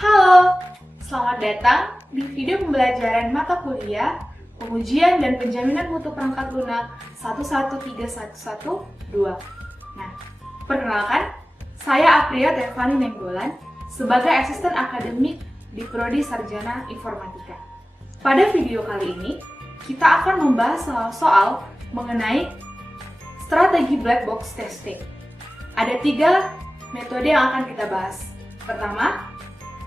Halo, selamat datang di video pembelajaran mata kuliah Pengujian dan Penjaminan Mutu Perangkat Lunak 113112. Nah, perkenalkan, saya Apria Tevani Nenggolan sebagai asisten akademik di Prodi Sarjana Informatika. Pada video kali ini, kita akan membahas soal mengenai strategi black box testing. Ada 3 metode yang akan kita bahas. Pertama,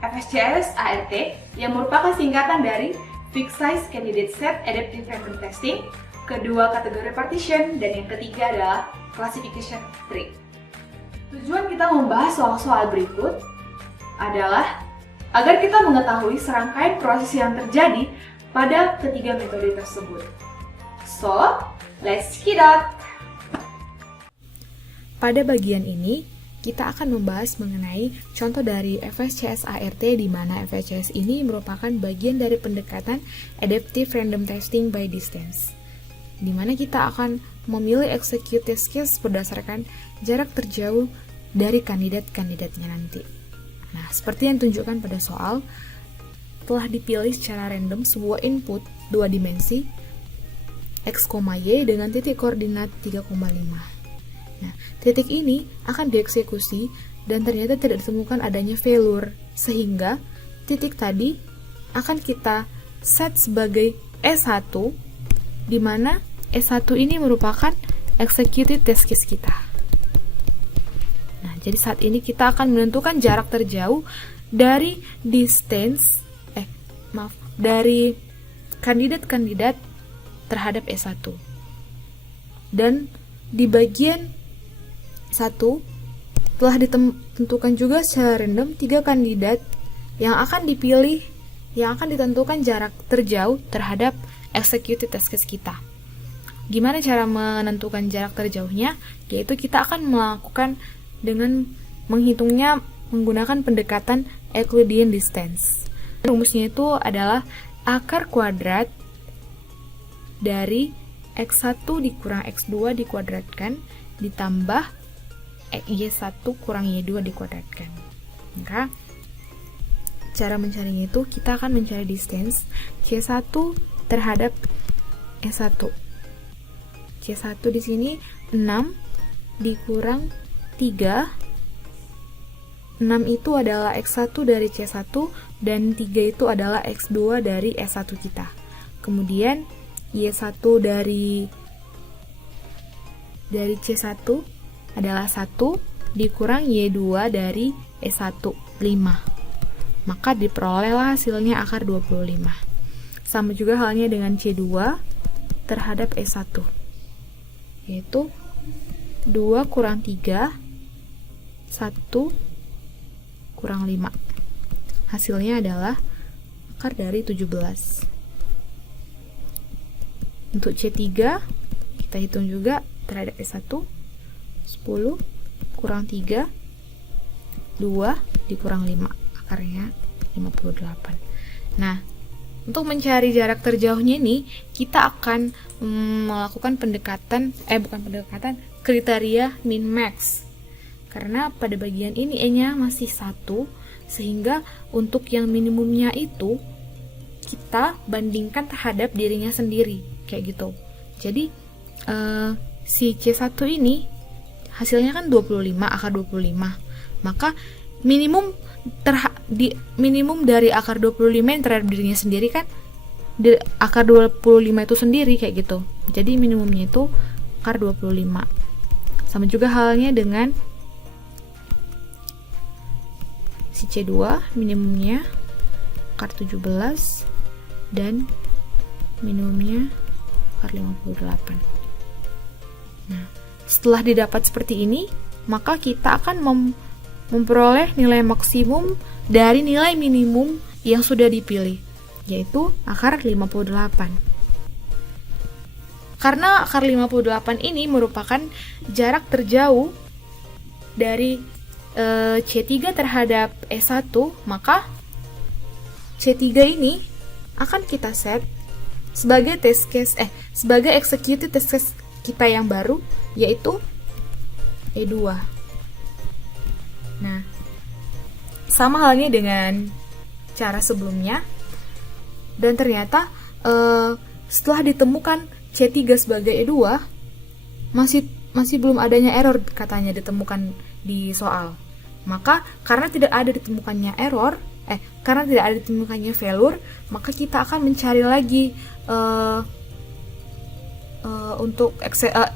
FSCS ART yang merupakan singkatan dari Fixed Size Candidate Set Adaptive Random Testing, kedua kategori partition, dan yang ketiga adalah Classification Tree. Tujuan kita membahas soal-soal berikut adalah agar kita mengetahui serangkaian proses yang terjadi pada ketiga metode tersebut. So, let's check it out! Pada bagian ini, kita akan membahas mengenai contoh dari FSCS ART, di mana FSCS ini merupakan bagian dari pendekatan Adaptive Random Testing by Distance, di mana kita akan memilih execute test case berdasarkan jarak terjauh dari kandidat-kandidatnya nanti. Nah, seperti yang ditunjukkan pada soal, telah dipilih secara random sebuah input 2 dimensi x, y dengan titik koordinat 3,5. Nah, titik ini akan dieksekusi dan ternyata tidak ditemukan adanya failure, sehingga titik tadi akan kita set sebagai S1, di mana S1 ini merupakan executed test case kita. Nah, jadi saat ini kita akan menentukan jarak terjauh dari dari kandidat-kandidat terhadap S1. Dan di bagian 1 telah ditentukan juga secara random 3 kandidat yang akan dipilih, yang akan ditentukan jarak terjauh terhadap executed test case kita. Gimana cara menentukan jarak terjauhnya? Yaitu kita akan melakukan dengan menghitungnya menggunakan pendekatan Euclidean distance. Rumusnya itu adalah akar kuadrat dari x1 dikurang x2 dikuadratkan ditambah y1 kurang y2 dikuadratkan. Maka cara mencarinya itu kita akan mencari distance c1 terhadap s1. c1 di sini 6 dikurang 3. 6 itu adalah x1 dari c1 dan 3 itu adalah x2 dari s1 kita. Kemudian y1 dari c1 adalah 1 dikurang y2 dari S1, 5. Maka diperolehlah hasilnya akar 25. Sama juga halnya dengan C2 terhadap S1, yaitu 2 kurang 3, 1 kurang 5. Hasilnya adalah akar dari 17. Untuk C3, kita hitung juga terhadap S1, 10 kurang 3, 2 dikurang 5, akarnya 58. Nah, untuk mencari jarak terjauhnya ini, kita akan melakukan kriteria min max. Karena pada bagian ini E-nya masih 1, sehingga untuk yang minimumnya itu kita bandingkan terhadap dirinya sendiri, kayak gitu. Jadi si C1 ini hasilnya kan 25, akar 25. Maka minimum dari akar 25 yang terhadap dirinya sendiri kan akar 25 itu sendiri, kayak gitu. Jadi minimumnya itu akar 25. Sama juga halnya dengan si C2, minimumnya akar 17 dan minimumnya akar 58. Nah, setelah didapat seperti ini, maka kita akan memperoleh nilai maksimum dari nilai minimum yang sudah dipilih, yaitu akar 58. Karena akar 58 ini merupakan jarak terjauh dari C3 terhadap S1, maka C3 ini akan kita set sebagai sebagai executed test case kita yang baru, yaitu E2. Nah, sama halnya dengan cara sebelumnya, dan ternyata setelah ditemukan C3 sebagai E2 masih belum adanya error katanya ditemukan di soal. Maka karena tidak ada ditemukannya karena tidak ada ditemukannya failure, maka kita akan mencari lagi untuk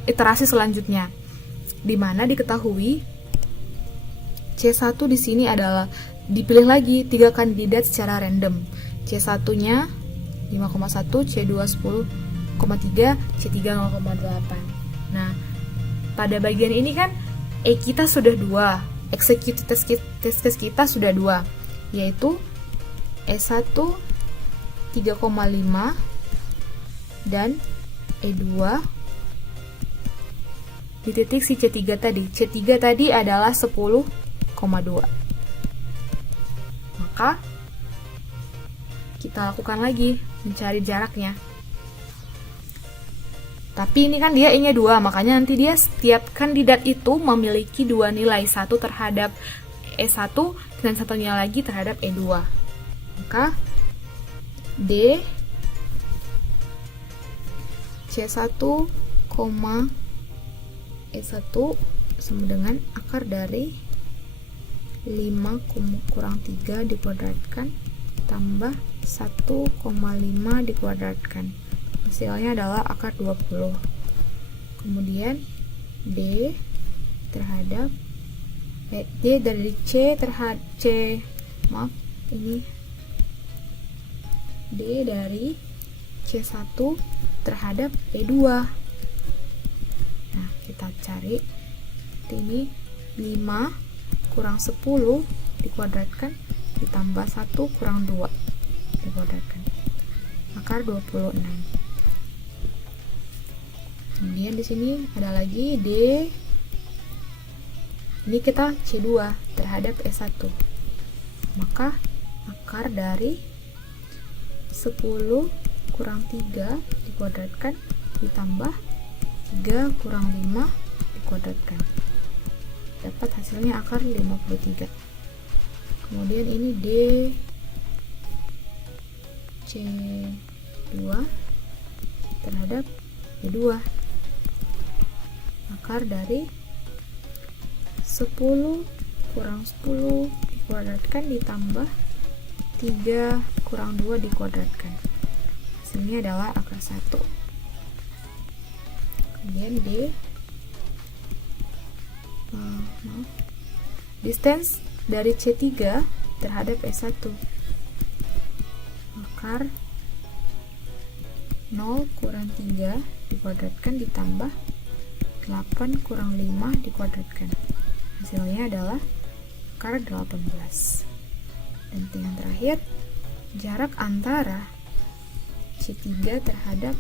iterasi selanjutnya, di mana diketahui C1 di sini adalah dipilih lagi 3 kandidat secara random. C1-nya 5,1, C2 10,3, C3 0,8. Nah, pada bagian ini kan kita sudah 2, execute test case kita sudah 2, yaitu E1 3,5 dan E2 di titik si C3 tadi. C3 tadi adalah 10,2. Maka kita lakukan lagi mencari jaraknya. Tapi ini kan dia I-nya 2, makanya nanti dia setiap kandidat itu memiliki 2 nilai, satu terhadap E1 dan satunya lagi terhadap E2. Maka D C1, E1 sama dengan akar dari 5 kurang 3 dikuadratkan tambah 1,5 dikuadratkan. Hasilnya adalah akar 20. Kemudian D terhadap D dari C terhadap D dari C1 terhadap E2. Nah, kita cari ini 5 kurang 10 dikuadratkan ditambah 1 kurang 2 dikuadratkan, akar 26. Kemudian di sini ada lagi D. Ini kita C2 terhadap E1. Maka akar dari 10 kurang 3 dikuadratkan ditambah 3 kurang 5 dikuadratkan. Dapat hasilnya akar 53. Kemudian ini D C2 terhadap E2. Akar dari 10 kurang 10 dikuadratkan ditambah 3 kurang 2 dikuadratkan. Hasilnya adalah akar 1. Kemudian D distance dari C3 terhadap E1. Akar 0 kurang 3 dikuadratkan ditambah 8 kurang 5 dikuadratkan. Hasilnya adalah akar 18. Dan yang terakhir, jarak antara C3 terhadap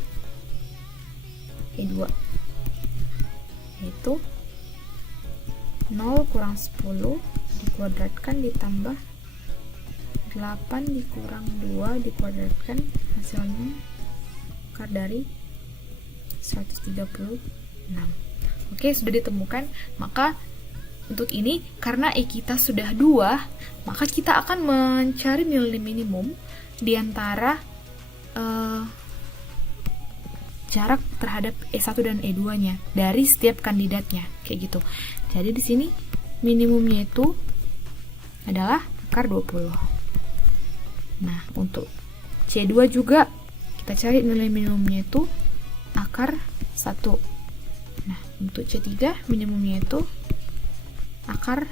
E2 yaitu 0 kurang 10 dikuadratkan ditambah 8 dikurang 2 dikuadratkan, hasilnya akar dari 136. Oke, sudah ditemukan. Maka untuk ini, karena E kita sudah 2, maka kita akan mencari nilai minimum di antara jarak terhadap E1 dan E2 nya dari setiap kandidatnya, kayak gitu. Jadi di sini minimumnya itu adalah akar 20. Nah, untuk C2 juga kita cari nilai minimumnya itu akar 1. Nah, untuk C3 minimumnya itu akar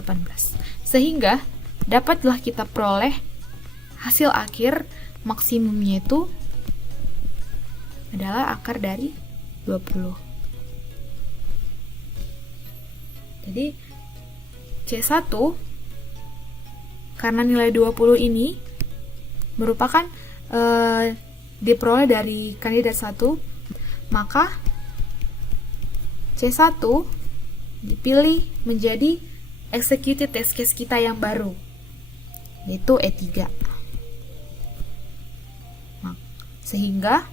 18. Sehingga dapatlah kita peroleh hasil akhir maksimumnya itu adalah akar dari 20. Jadi C1 karena nilai 20 ini merupakan diperoleh dari kandidat 1, maka C1 dipilih menjadi executed test case kita yang baru, yaitu E3. Sehingga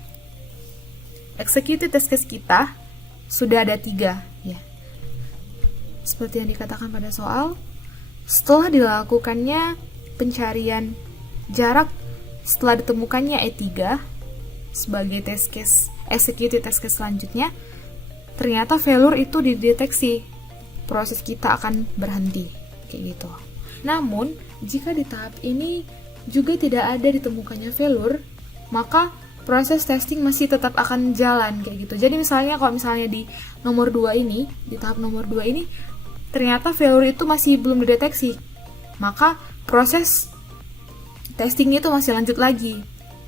executed test case kita sudah ada 3, ya. Seperti yang dikatakan pada soal, setelah dilakukannya pencarian jarak setelah ditemukannya E3 sebagai test case, execute test case selanjutnya, ternyata failure itu dideteksi, proses kita akan berhenti, kayak gitu. Namun, jika di tahap ini juga tidak ada ditemukannya failure, maka proses testing masih tetap akan jalan, kayak gitu. Jadi misalnya kalau misalnya di nomor 2 ini, di tahap nomor 2 ini, ternyata failure itu masih belum dideteksi, maka proses testingnya itu masih lanjut lagi.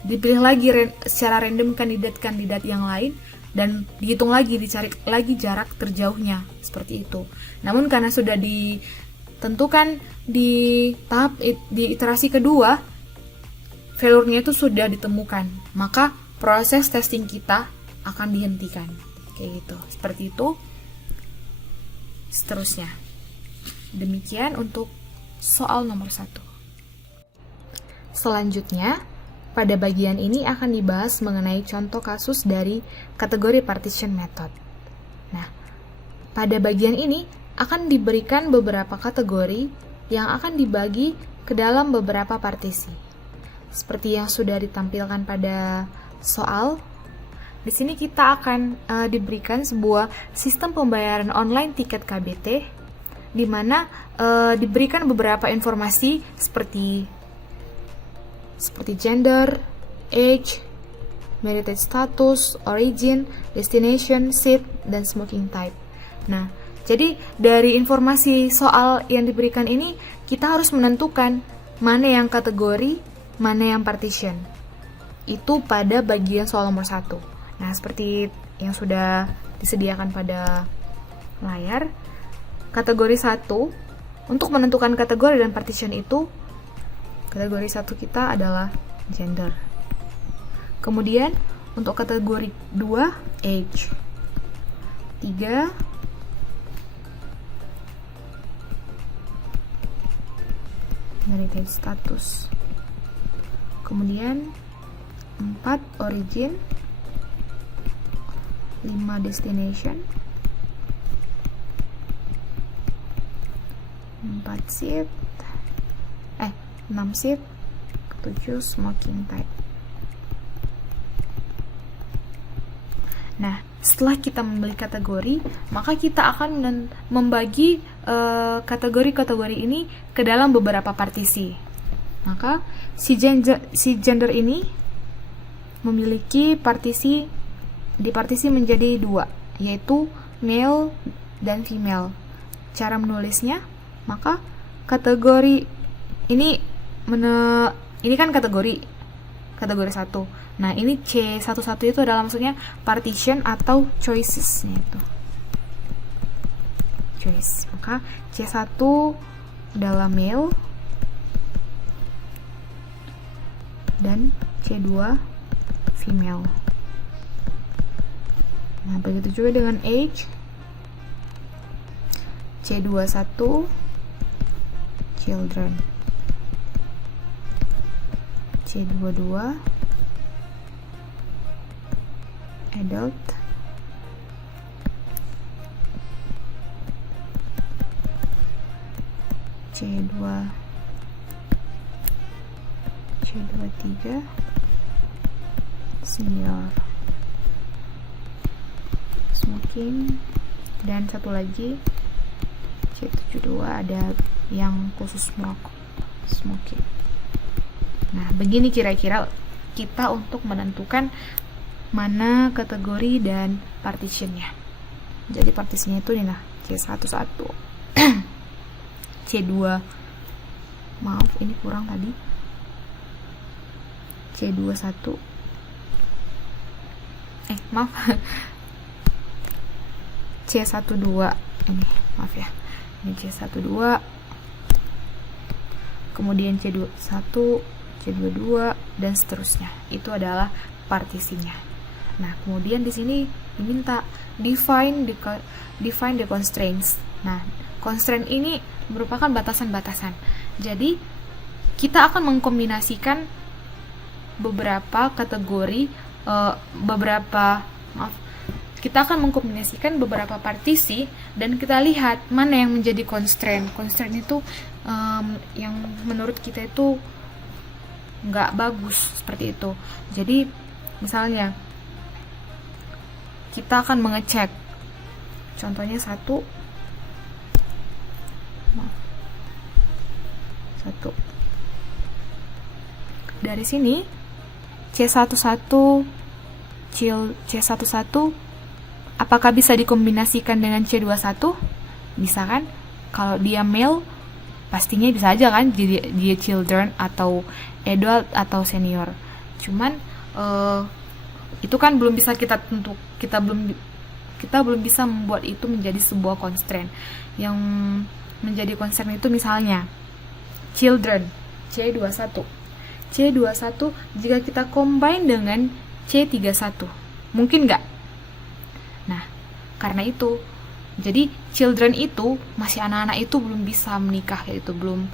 Dipilih lagi secara random kandidat-kandidat yang lain, dan dihitung lagi, dicari lagi jarak terjauhnya, seperti itu. Namun karena sudah ditentukan di tahap di iterasi kedua, failure-nya itu sudah ditemukan, maka proses testing kita akan dihentikan, kayak gitu. Seperti itu. Seterusnya. Demikian untuk soal nomor 1. Selanjutnya, pada bagian ini akan dibahas mengenai contoh kasus dari kategori partition method. Nah, pada bagian ini akan diberikan beberapa kategori yang akan dibagi ke dalam beberapa partisi. Seperti yang sudah ditampilkan pada soal, di sini kita akan diberikan sebuah sistem pembayaran online tiket KBT, di mana diberikan beberapa informasi seperti gender, age, marital status, origin, destination, seat, dan smoking type. Nah, jadi dari informasi soal yang diberikan ini, kita harus menentukan mana yang kategori, mana yang partition. Itu pada bagian soal nomor 1. Nah, seperti yang sudah disediakan pada layar, kategori 1, untuk menentukan kategori dan partition itu, kategori 1 kita adalah gender. Kemudian, untuk kategori 2, age. 3, marital status. Kemudian 4, origin. 5, destination. 6 seat. 7, smoking type. Nah, setelah kita membeli kategori, maka kita akan membagi kategori-kategori ini ke dalam beberapa partisi. Maka si gender ini memiliki partisi menjadi 2, yaitu male dan female. Cara menulisnya, maka kategori ini kan kategori 1. Nah, ini C11 itu adalah maksudnya partition atau choices-nya itu. Choice. Maka C1 adalah male dan C2 female. Nah, begitu juga dengan age. C21 children. C22 adult. C23 senior. Smoking. Dan satu lagi C72 ada yang khusus merokok, smoking. Nah, begini kira-kira kita untuk menentukan mana kategori dan partitionnya. Jadi partitionnya itu nih, nah, C11 C2, maaf ini kurang tadi, C21 maaf C12 ini, maaf ya, ini C12, kemudian C21, C22, dan seterusnya. Itu adalah partisinya. Nah, kemudian di sini diminta define the constraints. Nah, constraint ini merupakan batasan-batasan. Jadi, kita akan mengkombinasikan beberapa kategori, kita akan mengkombinasikan beberapa partisi dan kita lihat mana yang menjadi constraint. Constraint itu yang menurut kita itu nggak bagus seperti itu. Jadi misalnya kita akan mengecek, contohnya satu dari sini C11 apakah bisa dikombinasikan dengan C21? Bisa kan? Kalau dia male pastinya bisa aja kan, jadi dia children atau adult atau senior. Cuman itu kan belum bisa kita belum bisa membuat itu menjadi sebuah constraint. Yang menjadi constraint itu misalnya children C21 jika kita combine dengan C31 mungkin nggak? Nah, karena itu jadi children itu masih anak-anak, itu belum bisa menikah, yaitu belum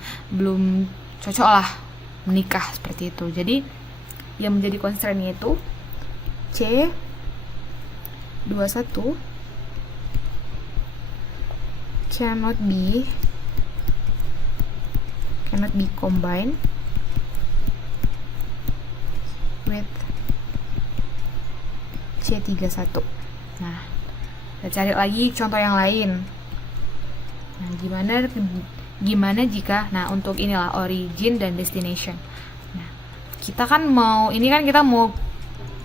cocok lah menikah seperti itu. Jadi yang menjadi constraint-nya itu C21 cannot be combined with C31. Nah, kita cari lagi contoh yang lain. Nah, gimana jika, nah untuk inilah origin dan destination. Nah, kita mau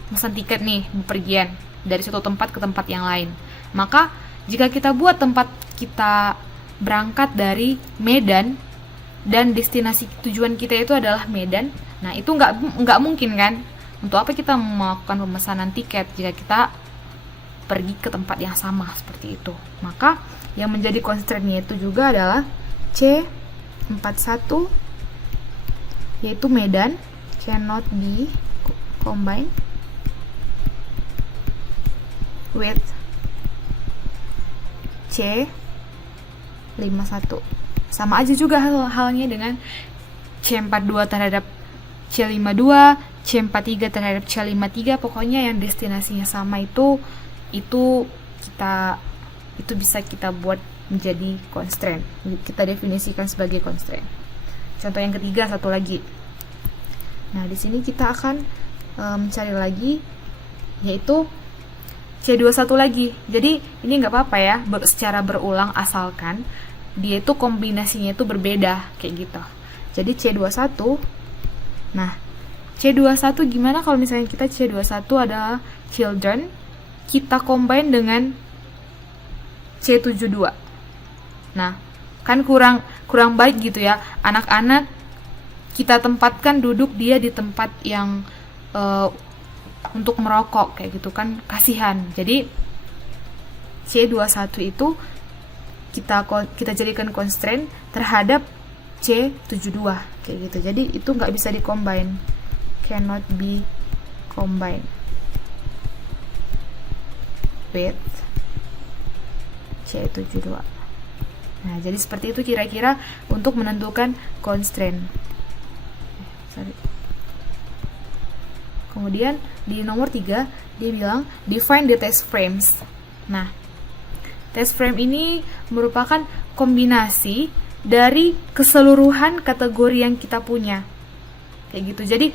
pesan tiket nih, bepergian dari suatu tempat ke tempat yang lain. Maka jika kita buat tempat kita berangkat dari Medan dan destinasi tujuan kita itu adalah Medan, nah itu nggak mungkin kan? Untuk apa kita melakukan pemesanan tiket jika kita pergi ke tempat yang sama seperti itu? Maka yang menjadi constraint-nya itu juga adalah C41, yaitu Medan cannot be combined with C51. Sama aja juga halnya dengan C42 terhadap C52, C43 terhadap C53. Pokoknya yang destinasinya sama itu bisa kita buat menjadi constraint. Kita definisikan sebagai constraint. Contoh yang ketiga, satu lagi. Nah, di sini kita akan mencari lagi, yaitu C21 lagi. Jadi ini nggak apa-apa ya, secara berulang, asalkan dia itu kombinasinya itu berbeda kayak gitu. Jadi C21. Nah, C21 gimana kalau misalnya kita C21 adalah children, kita combine dengan C72. Nah, kan kurang baik gitu ya. Anak-anak kita tempatkan duduk dia di tempat yang untuk merokok kayak gitu kan, kasihan. Jadi C21 itu kita jadikan constraint terhadap C72 kayak gitu. Jadi itu nggak bisa di-combine, cannot be combined with C72. Nah, jadi seperti itu kira-kira untuk menentukan constraint. Kemudian di nomor 3 dia bilang define the test frames. Nah, test frame ini merupakan kombinasi dari keseluruhan kategori yang kita punya. Kayak gitu. Jadi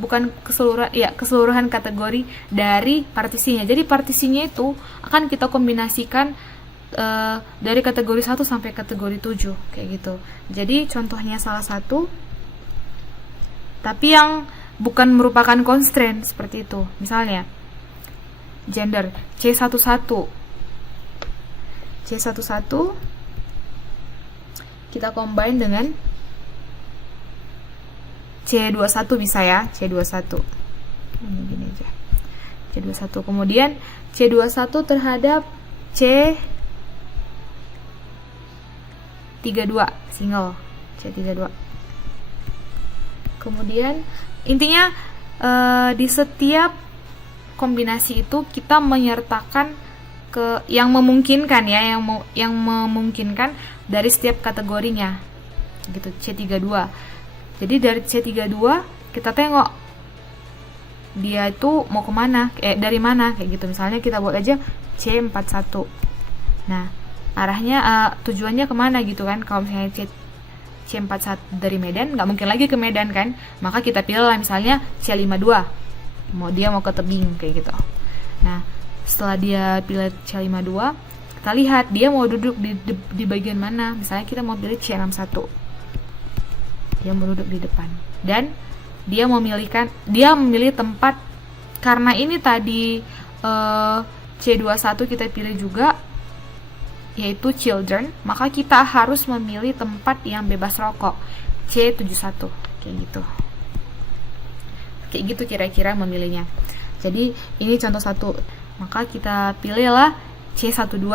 bukan keseluruhan kategori dari partisinya. Jadi partisinya itu akan kita kombinasikan dari kategori 1 sampai kategori 7 kayak gitu. Jadi contohnya salah satu tapi yang bukan merupakan constraint seperti itu. Misalnya gender C11 kita combine dengan C21 bisa ya, C21. Ini gini aja. C21. Kemudian C21 terhadap C32 single, C32. Kemudian intinya di setiap kombinasi itu kita menyertakan yang memungkinkan ya, yang memungkinkan dari setiap kategorinya. Gitu, C32. Jadi dari C32 kita tengok dia itu mau kemana, dari mana kayak gitu. Misalnya kita buat aja C41. Nah, arahnya tujuannya kemana gitu kan. Kalau misalnya C41 dari Medan, nggak mungkin lagi ke Medan kan, maka kita pilih lah misalnya C52, dia mau ke tebing kayak gitu. Nah, setelah dia pilih C52, kita lihat dia mau duduk di bagian mana. Misalnya kita mau pilih C61, dia mau duduk di depan, dan dia memilih tempat. Karena ini tadi C21 kita pilih juga, yaitu children, maka kita harus memilih tempat yang bebas rokok, C71, kayak gitu kira-kira memilihnya. Jadi ini contoh 1, maka kita pilihlah C12.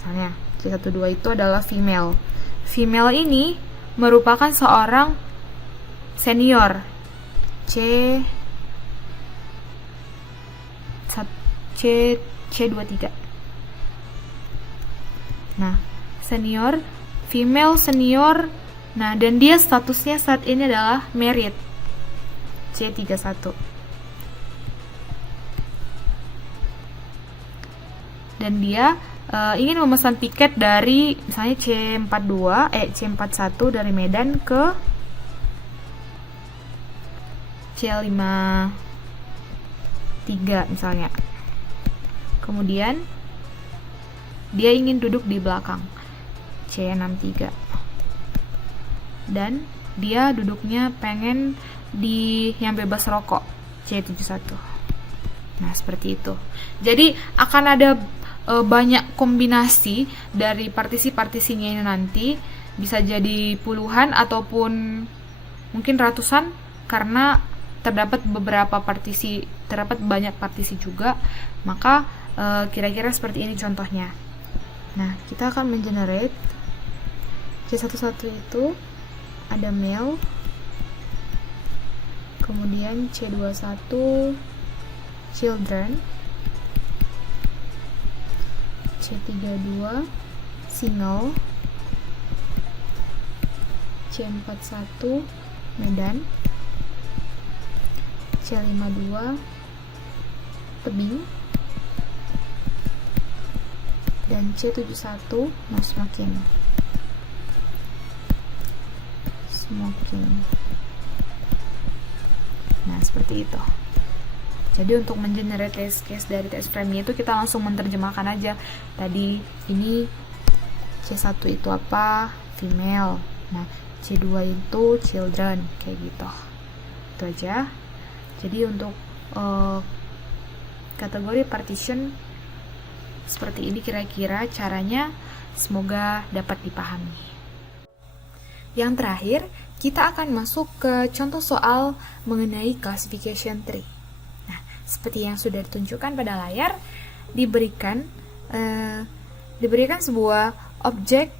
Misalnya C12 itu adalah female. Female ini merupakan seorang senior, C23. Nah, senior, female senior. Nah, dan dia statusnya saat ini adalah married, C31. Dan dia ingin memesan tiket dari misalnya C41 dari Medan ke C53 misalnya. Kemudian dia ingin duduk di belakang, C63. Dan dia duduknya pengen di yang bebas rokok, C71. Nah, seperti itu. Jadi akan ada banyak kombinasi dari partisi-partisinya ini nanti. Bisa jadi puluhan ataupun mungkin ratusan, karena terdapat banyak partisi juga. Maka kira-kira seperti ini contohnya. Nah, kita akan mengenerate C11 itu ada male, kemudian C21 children, C32 single, C41 Medan, C52 tebing, dan C71 no smoking. Nah, seperti itu. Jadi untuk mengenerate test case dari test frame-nya itu kita langsung menerjemahkan aja. Tadi ini C1 itu apa? Female. Nah, C2 itu children, kayak gitu. Itu aja. Jadi untuk kategori partition seperti ini kira-kira caranya, semoga dapat dipahami. Yang terakhir, kita akan masuk ke contoh soal mengenai classification tree. Nah, seperti yang sudah ditunjukkan pada layar, diberikan sebuah object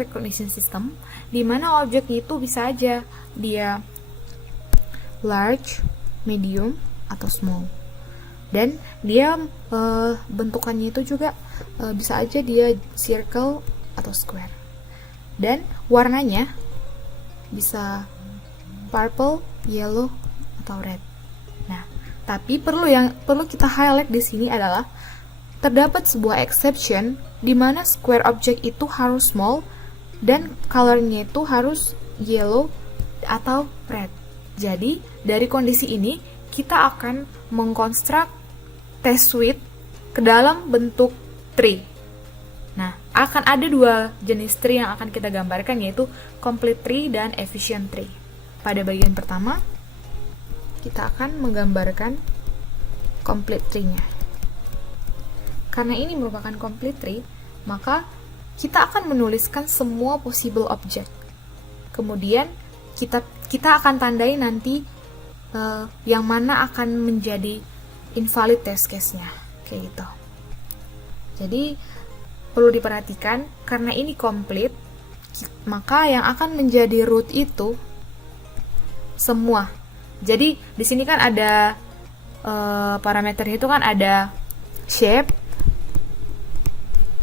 recognition system, di mana objeknya itu bisa aja dia large, medium, atau small. Dan dia bentukannya itu juga bisa aja dia circle atau square. Dan warnanya bisa purple, yellow, atau red. Nah, tapi perlu kita highlight di sini adalah terdapat sebuah exception di mana square object itu harus small dan colornya itu harus yellow atau red. Jadi, dari kondisi ini kita akan mengkonstruk test suite ke dalam bentuk tree. Nah, akan ada dua jenis tree yang akan kita gambarkan, yaitu complete tree dan efficient tree. Pada bagian pertama, kita akan menggambarkan complete tree-nya. Karena ini merupakan complete tree, maka kita akan menuliskan semua possible object. Kemudian kita akan tandai nanti yang mana akan menjadi invalid test case-nya, kayak gitu. Jadi perlu diperhatikan, karena ini complete, maka yang akan menjadi root itu semua. Jadi di sini kan ada parameternya itu kan ada shape,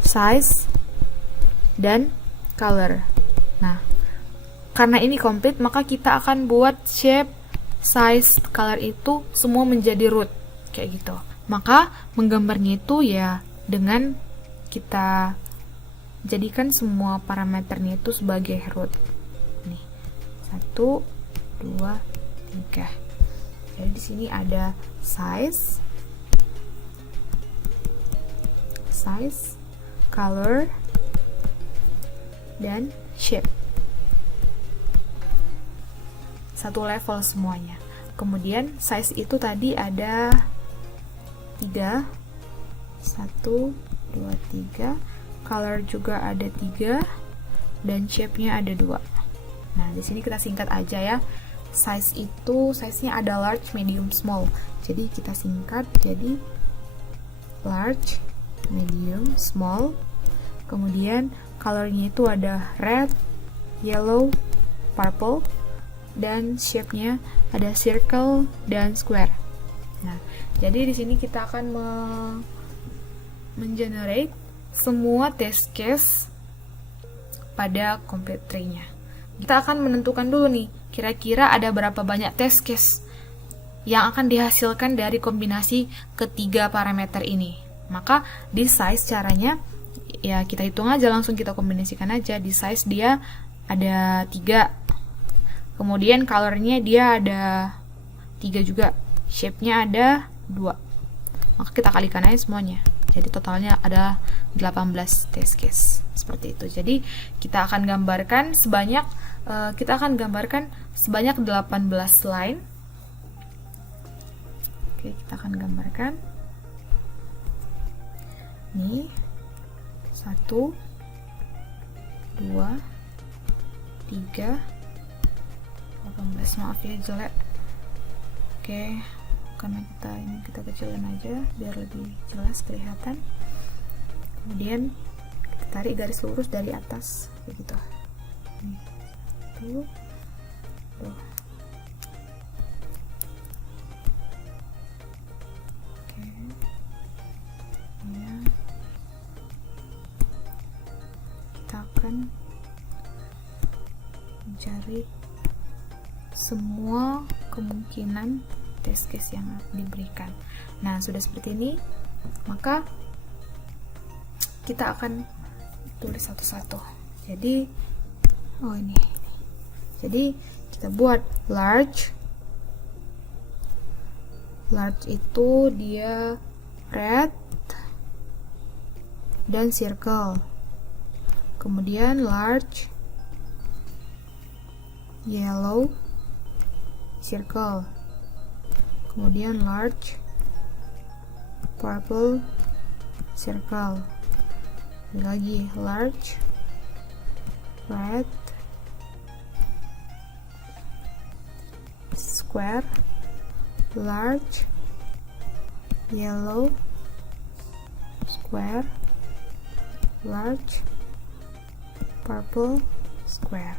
size, dan color. Nah, karena ini complete, maka kita akan buat shape, size, color itu semua menjadi root, kayak gitu. Maka menggambarnya itu ya dengan kita jadikan semua parameternya itu sebagai root. Nih, 1, 2, 3. Jadi di sini ada size, color, dan shape. Satu level semuanya. Kemudian size itu tadi ada 3, 1, 2, 3. Color juga ada 3, dan shape-nya ada 2. Nah, di sini kita singkat aja ya. Size-nya ada large, medium, small. Jadi kita singkat jadi large, medium, small. Kemudian colornya itu ada red, yellow, purple, dan shape-nya ada circle dan square. Nah, jadi di sini kita akan mengenerate semua test case pada complete tree-nya. Kita akan menentukan dulu nih, kira-kira ada berapa banyak test case yang akan dihasilkan dari kombinasi ketiga parameter ini. Maka di size caranya, ya kita hitung aja, langsung kita kombinasikan aja. Di size dia ada 3, kemudian colornya dia ada 3 juga, shape-nya ada 2. Maka kita kalikan aja semuanya. Jadi totalnya ada 18 test case. Seperti itu. Jadi kita akan gambarkan sebanyak 18 line. Oke, kita akan gambarkan. Nih, 1, 2, 3, 18. Maaf ya jelek. Oke, karena kita kecilin aja biar lebih jelas kelihatan. Kemudian kita tarik garis lurus dari atas kayak gitu. Nih, 1, 2. Oke. Ya. Kita akan mencari semua kemungkinan test case yang diberikan. Nah, sudah seperti ini, maka kita akan tulis satu-satu. Jadi, ini. Jadi, kita buat large. Large itu dia red dan circle. Kemudian large, yellow, circle. Kemudian large, purple, circle. Lagi large, red, square, large, yellow, square, large, purple, square.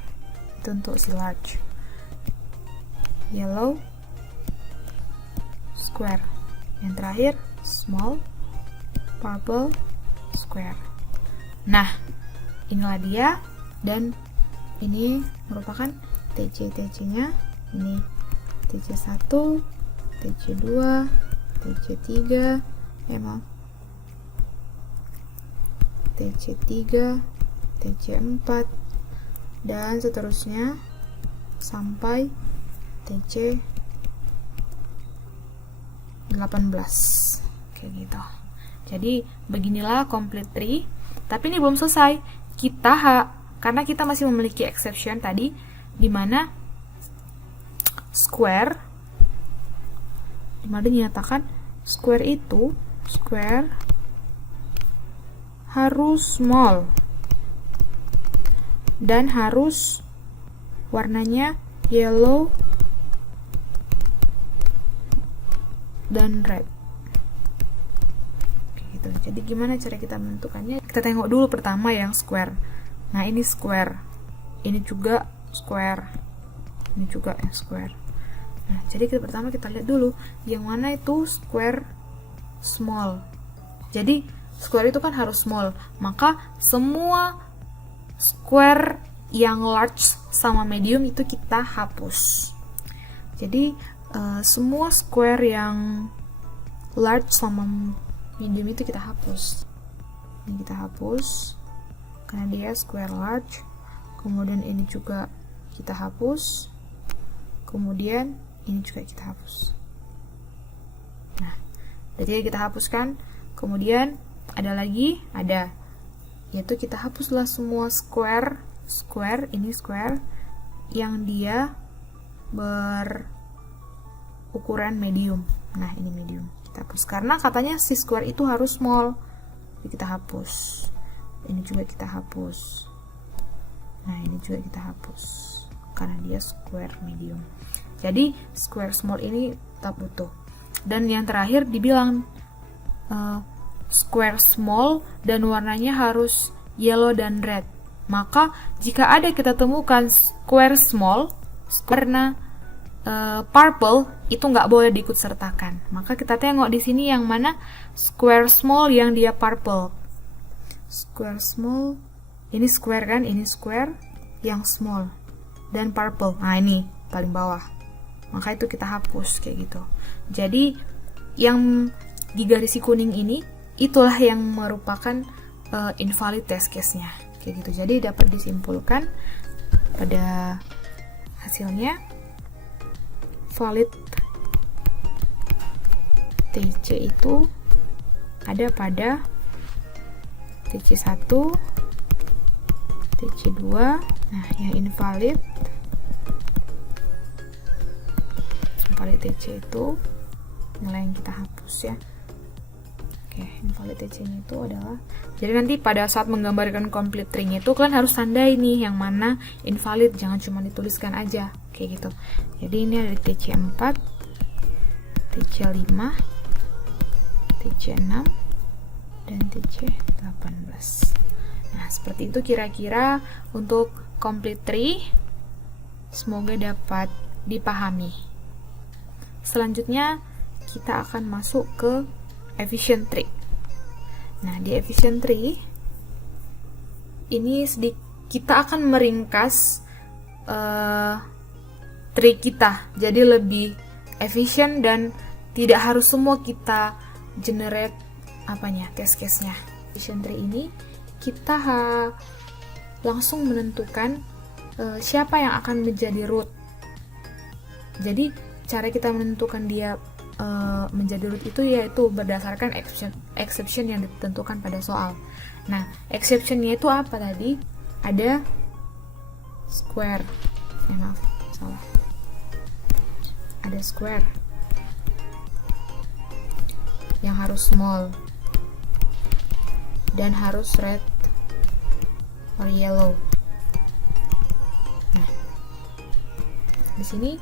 Itu untuk si large. Yellow, square. Yang terakhir small, purple, square. Nah, inilah dia, dan ini merupakan TC-nya. Ini TC1, TC2, TC3, TC3, TC4, dan seterusnya sampai TC 18 kayak gitu. Jadi beginilah complete tree. Tapi ini belum selesai. Karena kita masih memiliki exception tadi, di mana square, dimana dinyatakan square harus small dan harus warnanya yellow dan red. Oke, gitu. Jadi gimana cara kita menentukannya? Kita tengok dulu pertama yang square. Nah, ini square. Ini juga square. Ini juga square. Nah, jadi pertama kita lihat dulu yang mana itu square small. Jadi square itu kan harus small, maka semua square yang large sama medium itu kita hapus. Jadi semua square yang large sama medium itu kita hapus. Ini kita hapus. karena dia square large. Kemudian ini juga kita hapus, kemudian ini juga kita hapus. Nah, jadi kita hapuskan. Kemudian ada lagi, yaitu kita hapuslah semua square, ini square yang dia berukuran medium. Nah, ini medium kita hapus karena katanya si square itu harus small. Jadi kita hapus. Ini juga kita hapus. Nah, ini juga kita hapus karena dia square medium. Jadi square small ini tak butuh. Dan yang terakhir dibilang square small dan warnanya harus yellow dan red. Maka jika ada kita temukan square small warna purple, itu nggak boleh diikut sertakan. Maka kita tengok di sini yang mana square small yang dia purple. Square small, ini square kan, ini square yang small dan purple. Nah, ini paling bawah. Maka itu kita hapus kayak gitu. Jadi yang digarisi kuning ini itulah yang merupakan invalid test case-nya kayak gitu. Jadi dapat disimpulkan pada hasilnya valid TC itu ada pada TC1, TC2. Nah, yang invalid TC itu nilai yang kita hapus ya. Oke, invalid TC-nya itu adalah, jadi nanti pada saat menggambarkan complete ring itu kalian harus tandai nih yang mana invalid, jangan cuma dituliskan aja kayak gitu. Jadi ini ada TC4, TC5, TC6 dan TC18. Nah, seperti itu kira-kira untuk complete tree. Semoga dapat dipahami. Selanjutnya kita akan masuk ke efficient tree. Nah, di efficient tree ini kita akan meringkas tree kita jadi lebih efisien dan tidak harus semua kita generate test case-nya. Efficient tree ini kita langsung menentukan siapa yang akan menjadi root. Jadi cara kita menentukan dia menjadi root itu yaitu berdasarkan exception yang ditentukan pada soal. Nah, exception-nya itu apa tadi? Ada square. Maaf, salah. Ada square yang harus small dan harus red or yellow. Nah, di sini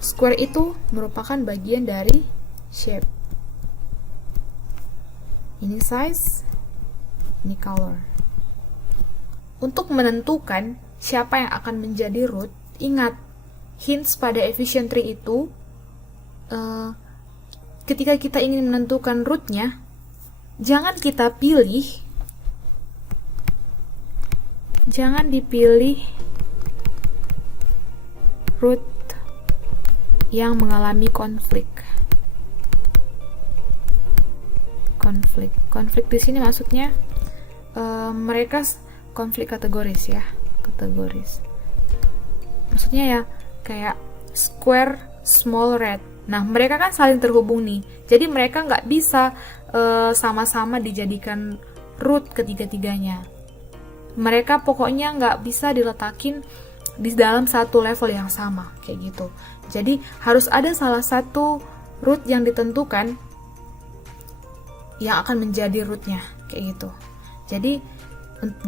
square itu merupakan bagian dari shape. Ini size, ini color. Untuk menentukan siapa yang akan menjadi root, ingat hints pada efficient tree itu ketika kita ingin menentukan rootnya, jangan dipilih root yang mengalami konflik di sini maksudnya mereka konflik kategoris ya, maksudnya ya kayak square small red. Nah, mereka kan saling terhubung nih, jadi mereka nggak bisa sama-sama dijadikan root ketiga-tiganya. Mereka pokoknya nggak bisa diletakin di dalam satu level yang sama kayak gitu. Jadi harus ada salah satu root yang ditentukan yang akan menjadi rootnya kayak gitu. Jadi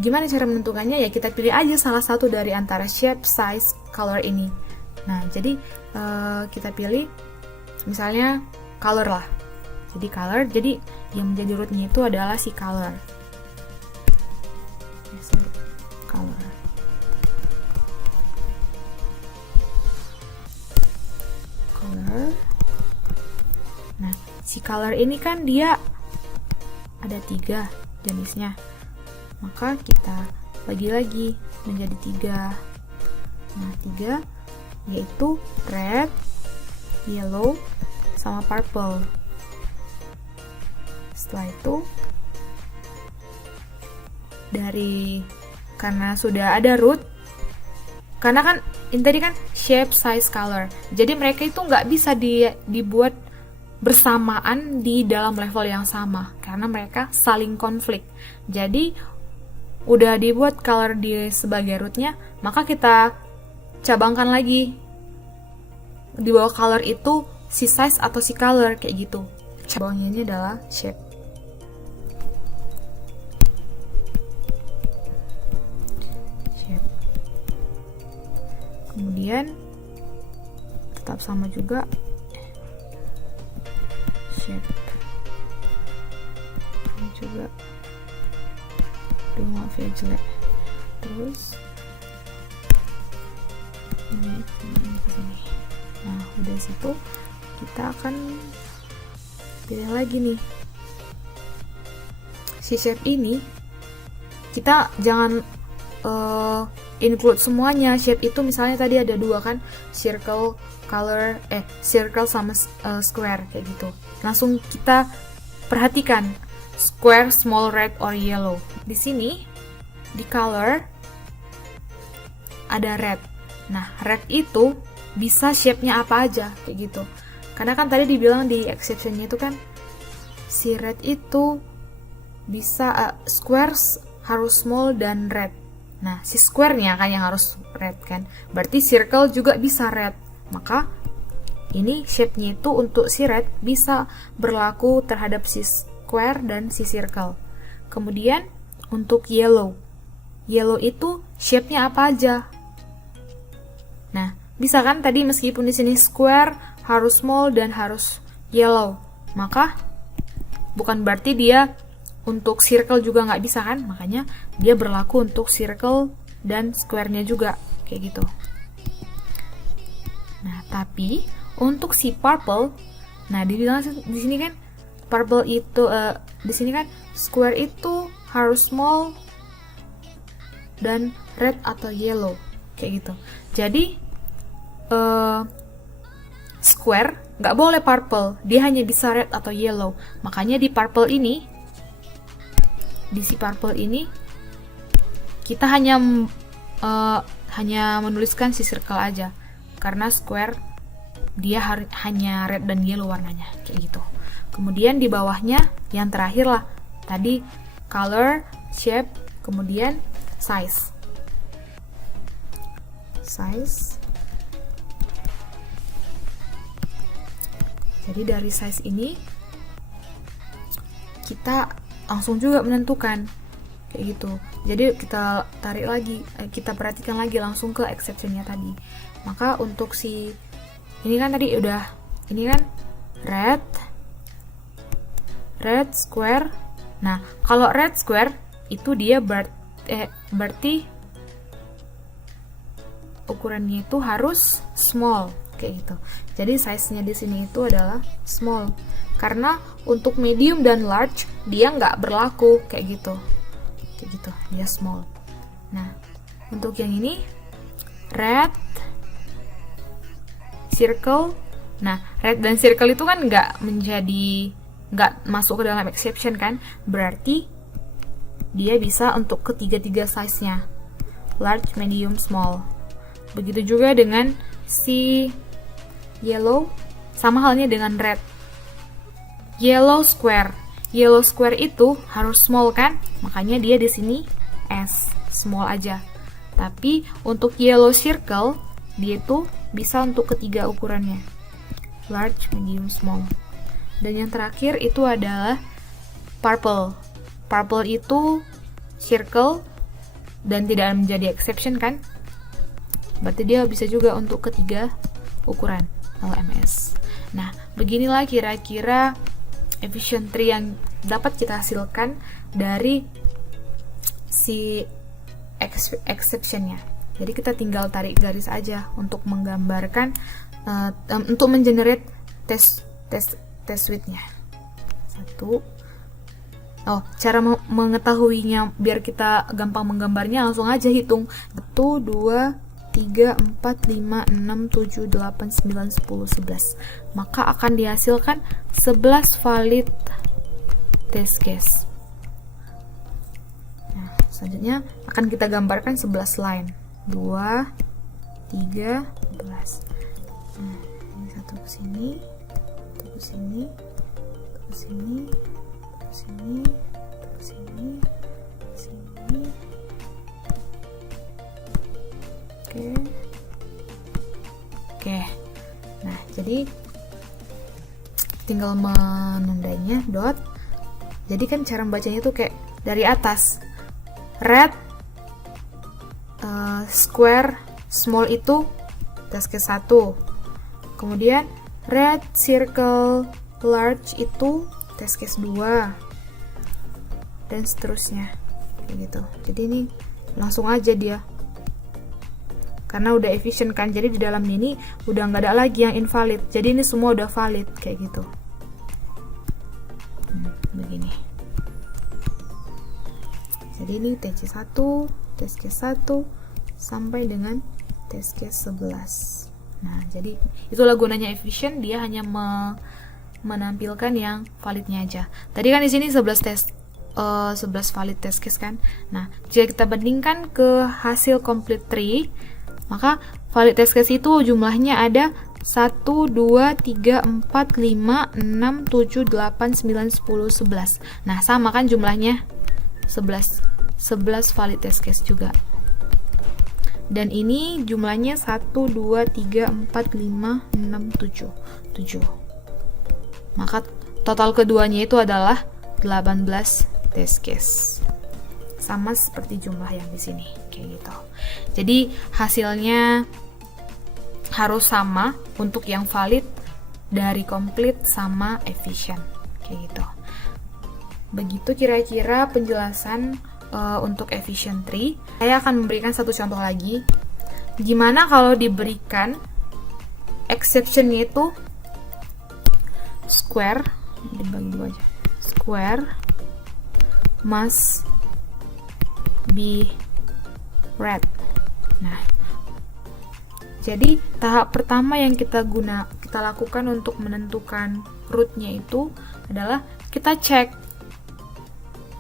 gimana cara menentukannya? Ya kita pilih aja salah satu dari antara shape, size, color ini. Nah, jadi kita pilih misalnya color lah. Jadi color, jadi yang menjadi rootnya itu adalah si color. Color. Nah, si color ini kan dia ada 3 jenisnya, maka kita bagi lagi menjadi 3. Nah, 3 yaitu red, yellow, sama purple. Setelah itu karena sudah ada root, karena kan ini tadi kan shape, size, color, jadi mereka itu nggak bisa dibuat bersamaan di dalam level yang sama karena mereka saling konflik. Jadi udah dibuat color di sebagai rootnya, maka kita cabangkan lagi di bawah color itu si size atau si color kayak gitu. Cabangnya ini adalah shape. Kemudian tetap sama juga shape. Ini juga, maaf ya jelek. Terus ini ke sini. Nah, udah situ kita akan pilih lagi nih si shape ini. Kita jangan include semuanya. Shape itu misalnya tadi ada dua kan, circle, color, circle sama square kayak gitu. Langsung kita perhatikan square, small, red, or yellow. Di sini di color ada red. Nah, red itu bisa shape-nya apa aja kayak gitu. Karena kan tadi dibilang di exception-nya itu kan si red itu bisa squares harus small dan red. Nah, si square-nya kan yang harus red kan. Berarti circle juga bisa red. Maka ini shape-nya itu untuk si red bisa berlaku terhadap si square dan si circle. Kemudian untuk yellow. Yellow itu shape-nya apa aja? Nah, bisa kan tadi meskipun di sini square harus small dan harus yellow. Maka bukan berarti dia untuk circle juga nggak bisa kan, makanya dia berlaku untuk circle dan square-nya juga, kayak gitu. Nah, tapi untuk si purple, nah dibilang di sini kan purple itu, di sini kan square itu harus small dan red atau yellow, kayak gitu. Jadi square nggak boleh purple, dia hanya bisa red atau yellow. Makanya di purple ini, di si purple ini kita hanya menuliskan si circle aja, karena square dia hanya red dan yellow warnanya kayak gitu. Kemudian di bawahnya yang terakhir lah tadi color, shape, kemudian size. Jadi dari size ini kita langsung juga menentukan kayak gitu. Jadi kita tarik lagi, kita perhatikan lagi langsung ke exception-nya tadi. Maka untuk si ini kan tadi udah, ini kan red square. Nah, kalau red square itu dia berarti ukurannya itu harus small kayak gitu. Jadi size-nya di sini itu adalah small. Karena untuk medium dan large dia nggak berlaku kayak gitu, dia small. Nah, untuk yang ini red circle. Nah, red dan circle itu kan nggak masuk ke dalam exception kan, berarti dia bisa untuk ketiga size-nya, large, medium, small. Begitu juga dengan si yellow, sama halnya dengan red. Yellow square itu harus small kan, makanya dia di sini S, small aja. Tapi untuk yellow circle dia itu bisa untuk ketiga ukurannya, large, medium, small. Dan yang terakhir itu adalah purple. Purple itu circle dan tidak menjadi exception kan, berarti dia bisa juga untuk ketiga ukuran LMS. Nah, beginilah kira-kira efficient tree yang dapat kita hasilkan dari si exception-nya. Jadi kita tinggal tarik garis aja untuk menggambarkan, untuk mengenerate test suite-nya. Cara mengetahuinya biar kita gampang menggambarnya, langsung aja hitung 1, 2, 3, 4, 5, 6, 7, 8, 9, 10, 11. Maka akan dihasilkan 11 valid test case. Nah, Selanjutnya akan kita gambarkan 11 line. 2, 3, 11. Nah, ini satu ke sini, satu ke sini, satu ke sini, satu ke sini, satu ke sini, ke sini. Oke. Oke. Nah, jadi tinggal menundainya dot. Jadi kan cara membacanya tuh kayak dari atas. Red square small itu test case 1. Kemudian red circle large itu test case 2. Dan seterusnya. Kayak gitu. Jadi ini langsung aja dia. Karena udah efisien kan. Jadi di dalam ini udah nggak ada lagi yang invalid. Jadi ini semua udah valid kayak gitu. Begini. Jadi ini TC1, test case 1 sampai dengan test case 11. Nah, jadi itulah gunanya efisien, dia hanya menampilkan yang validnya aja. Tadi kan di sini 11 valid test case kan. Nah, jika kita bandingkan ke hasil complete tree, maka valid test case itu jumlahnya ada 1, 2, 3, 4, 5, 6, 7, 8, 9, 10, 11. Nah, sama kan jumlahnya? 11 valid test case juga. Dan ini jumlahnya 1, 2, 3, 4, 5, 6, 7. Maka total keduanya itu adalah 18 test case. Sama seperti jumlah yang di sini, kayak gitu. Jadi hasilnya harus sama untuk yang valid dari complete sama efficient, kayak gitu. Begitu kira-kira penjelasan untuk efficient tree. Saya akan memberikan satu contoh lagi. Gimana kalau diberikan exception-nya itu square, dibagi dua aja. Square must be red. Nah, jadi tahap pertama yang kita lakukan untuk menentukan root-nya itu adalah kita cek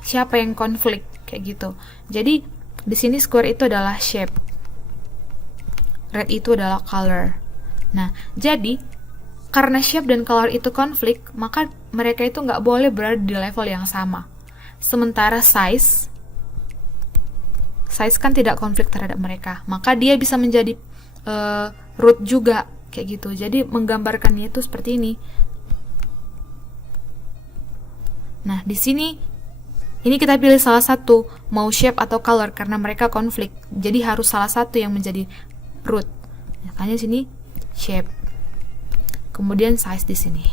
siapa yang konflik kayak gitu. Jadi di sini square itu adalah shape, red itu adalah color. Nah, jadi karena shape dan color itu konflik, maka mereka itu nggak boleh berada di level yang sama. Sementara size kan tidak konflik terhadap mereka, maka dia bisa menjadi root juga kayak gitu. Jadi menggambarkannya itu seperti ini. Nah, di sini ini kita pilih salah satu, mau shape atau color, karena mereka konflik. Jadi harus salah satu yang menjadi root. Makanya sini shape. Kemudian size di sini.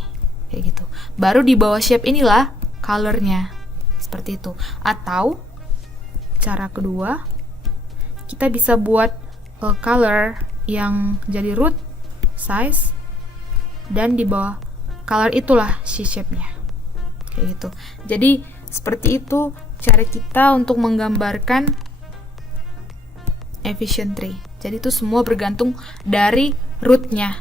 Kayak gitu. Baru di bawah shape inilah colornya. Seperti itu. Atau cara kedua, kita bisa buat color yang jadi root, size, dan di bawah color itulah si shape-nya. Kayak gitu. Jadi seperti itu cara kita untuk menggambarkan efficient tree. Jadi itu semua bergantung dari root-nya.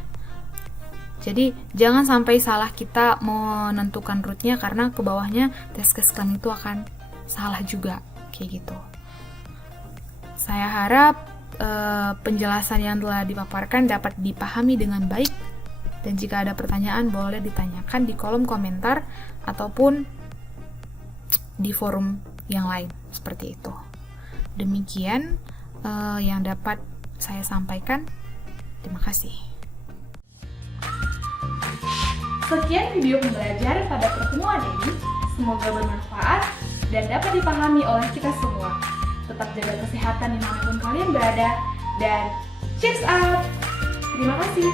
Jadi jangan sampai salah kita menentukan root-nya, karena ke bawahnya test case kalian itu akan salah juga. Kayak gitu. Saya harap penjelasan yang telah dipaparkan dapat dipahami dengan baik. Dan jika ada pertanyaan boleh ditanyakan di kolom komentar ataupun di forum yang lain, seperti itu. Demikian yang dapat saya sampaikan. Terima kasih. Sekian video pembelajaran pada pertemuan ini. Semoga bermanfaat dan dapat dipahami oleh kita semua. Tetap jaga kesehatan dimanapun kalian berada, dan cheers up! Terima kasih.